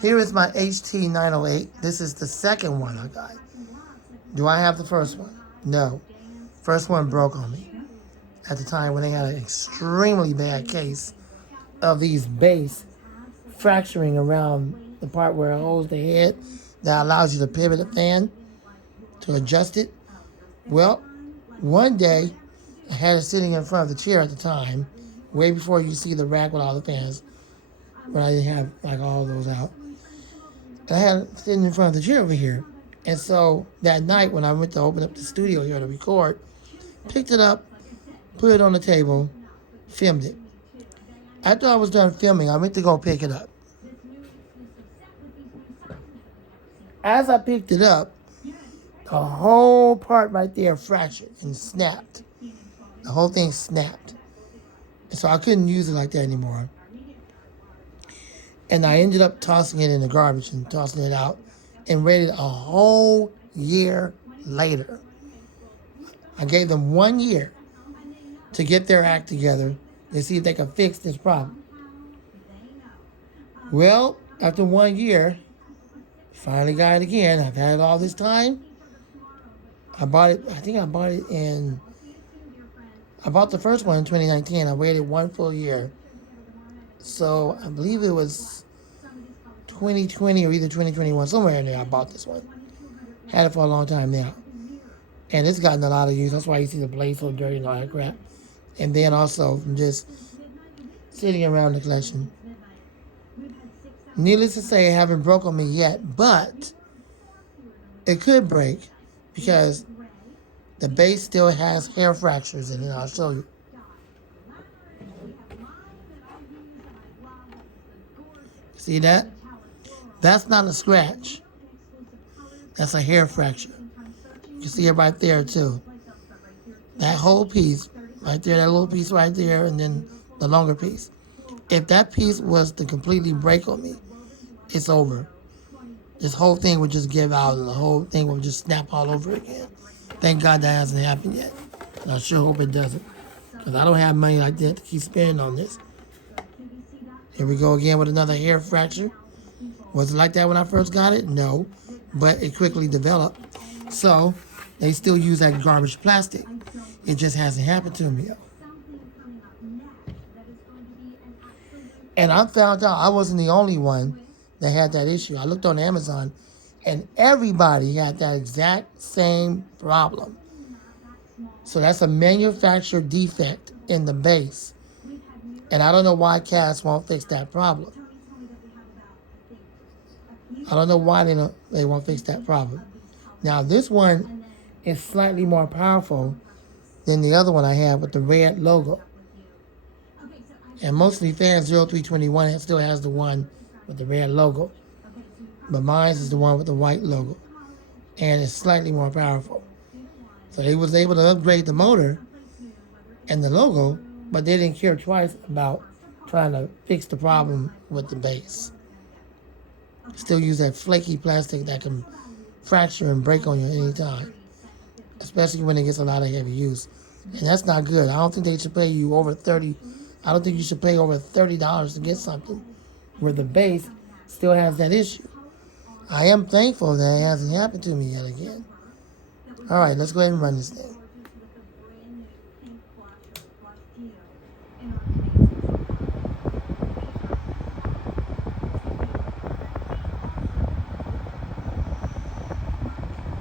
Here is my HT-908. This is the second one I got. Do I have the first one? No. First one broke on me at the time when they had an extremely bad case of these bass fracturing around the part where it holds the head that allows you to pivot the fan to adjust it. Well, one day I had it sitting in front of the chair at the time, way before you see the rack with all the fans, when I didn't have like all those out. And I had it sitting in front of the chair over here. And so that night when I went to open up the studio here to record, picked it up, put it on the table, filmed it. After I was done filming, I went to go pick it up. As I picked it up, the whole part right there fractured and snapped. The whole thing snapped. And so I couldn't use it like that anymore. And I ended up tossing it in the garbage and tossing it out and waited a whole year later. I gave them 1 year to get their act together and see if they could fix this problem. Well, after 1 year, finally got it again. I've had it all this time. I bought it, I bought the first one in 2019. I waited 1 full year. So I believe it was 2020 or either 2021, somewhere in there I bought this one. Had it for a long time now. And it's gotten a lot of use. That's why you see the blade so dirty and all that crap. And then also from just sitting around the collection. Needless to say, it haven't broke on me yet, but it could break because the base still has hair fractures in it. I'll show you. See that? That's not a scratch. That's a hair fracture. You can see it right there too. That whole piece right there, that little piece right there, and then the longer piece. If that piece was to completely break on me, it's over. This whole thing would just give out and the whole thing would just snap all over again. Thank God that hasn't happened yet. And I sure hope it doesn't. Because I don't have money like that to keep spending on this. Here we go again with another hair fracture. Was it like that when I first got it? No. But it quickly developed. So they still use that garbage plastic. It just hasn't happened to me. And I found out I wasn't the only one that had that issue. I looked on Amazon and everybody had that exact same problem. So that's a manufacturer defect in the base. And I don't know why Cass won't fix that problem. I don't know why they won't fix that problem. Now this one is slightly more powerful than the other one I have with the red logo. And mostly fans 0321 still has the one with the red logo. But mine is the one with the white logo. And it's slightly more powerful. So they was able to upgrade the motor and the logo, but they didn't care twice about trying to fix the problem with the base. Still use that flaky plastic that can fracture and break on you anytime. Especially when it gets a lot of heavy use. And that's not good. I don't think they should pay you over I don't think you should pay over $30 to get something where the base still has that issue. I am thankful that it hasn't happened to me yet again. All right, let's go ahead and run this thing.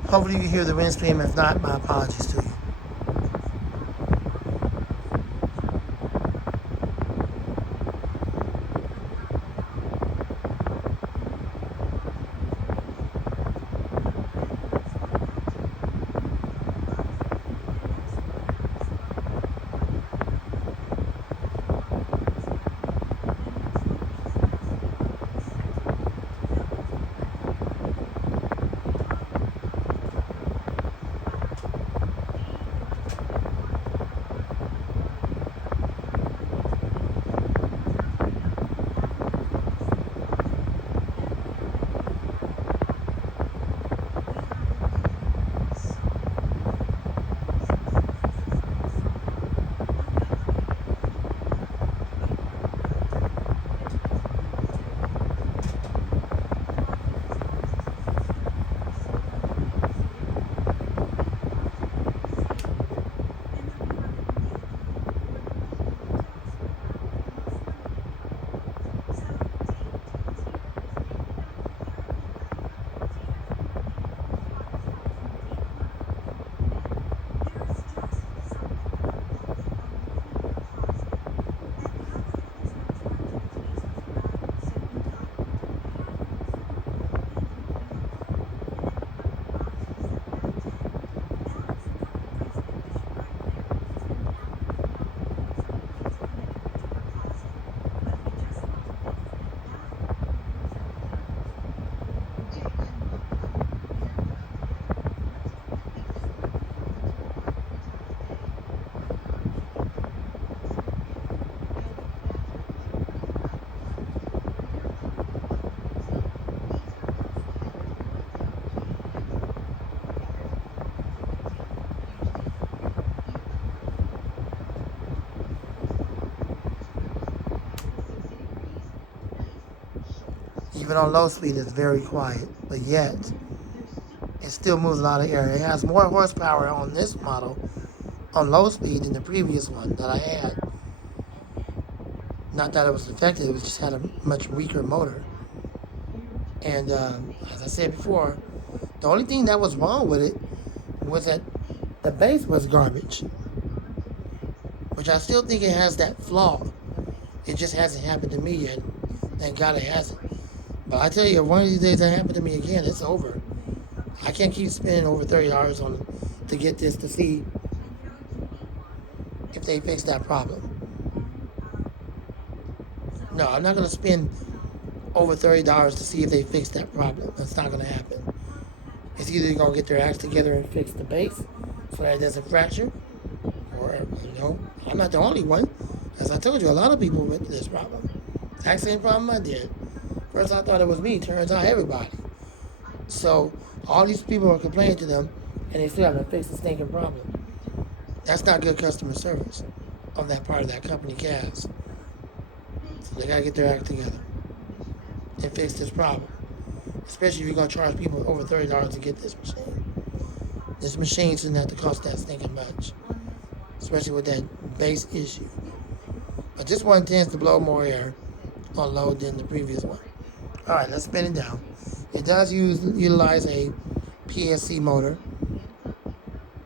Hopefully you can hear the wind stream. If not, my apologies to you. Even on low speed, it's very quiet, but yet it still moves a lot of air. It has more horsepower on this model on low speed than the previous one that I had. Not that it was defective, it just had a much weaker motor. And as I said before, the only thing that was wrong with it was that the base was garbage, which I still think it has that flaw. It just hasn't happened to me yet. Thank God it hasn't. But I tell you, if one of these days that happened to me again, it's over. I can't keep spending over $30 on to get this to see if they fix that problem. No, I'm not going to spend over $30 to see if they fix that problem. That's not going to happen. It's either going to get their acts together and fix the base so that it doesn't fracture, or, I'm not the only one. As I told you, a lot of people went through this problem. Exact same problem I did. First I thought it was me. Turns out everybody. So all these people are complaining to them, and they still haven't fixed the stinking problem. That's not good customer service on that part of that company, CAS. So they got to get their act together and fix this problem. Especially if you're going to charge people over $30 to get this machine. This machine shouldn't have to cost that stinking much. Especially with that base issue. But this one tends to blow more air on low than the previous one. Alright, let's spin it down. It does utilize a PSC motor.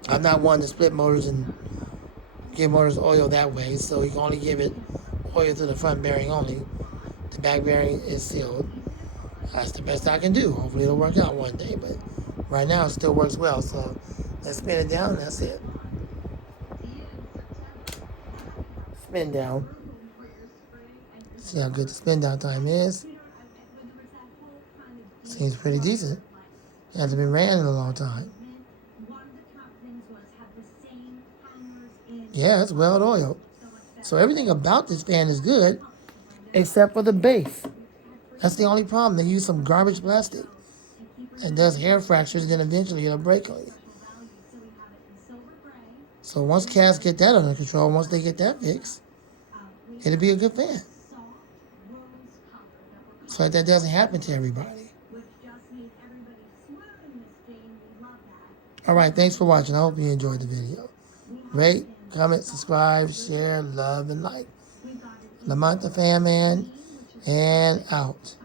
I'm not one to split motors and give motors oil that way, so you can only give it oil to the front bearing only. The back bearing is sealed. That's the best I can do. Hopefully it'll work out one day, but right now it still works well, so let's spin it down. That's it. Spin down. See how good the spin down time is. Seems pretty decent. It hasn't been ran in a long time. Yeah, it's well oiled. So everything about this fan is good, except for the base. That's the only problem. They use some garbage plastic. It does hair fractures, and then eventually it'll break on you. So once CAS get that under control, once they get that fixed, it'll be a good fan. So that doesn't happen to everybody. Alright, thanks for watching. I hope you enjoyed the video. Rate, comment, subscribe, share, love, and like. Lamont the Fan Man, and out.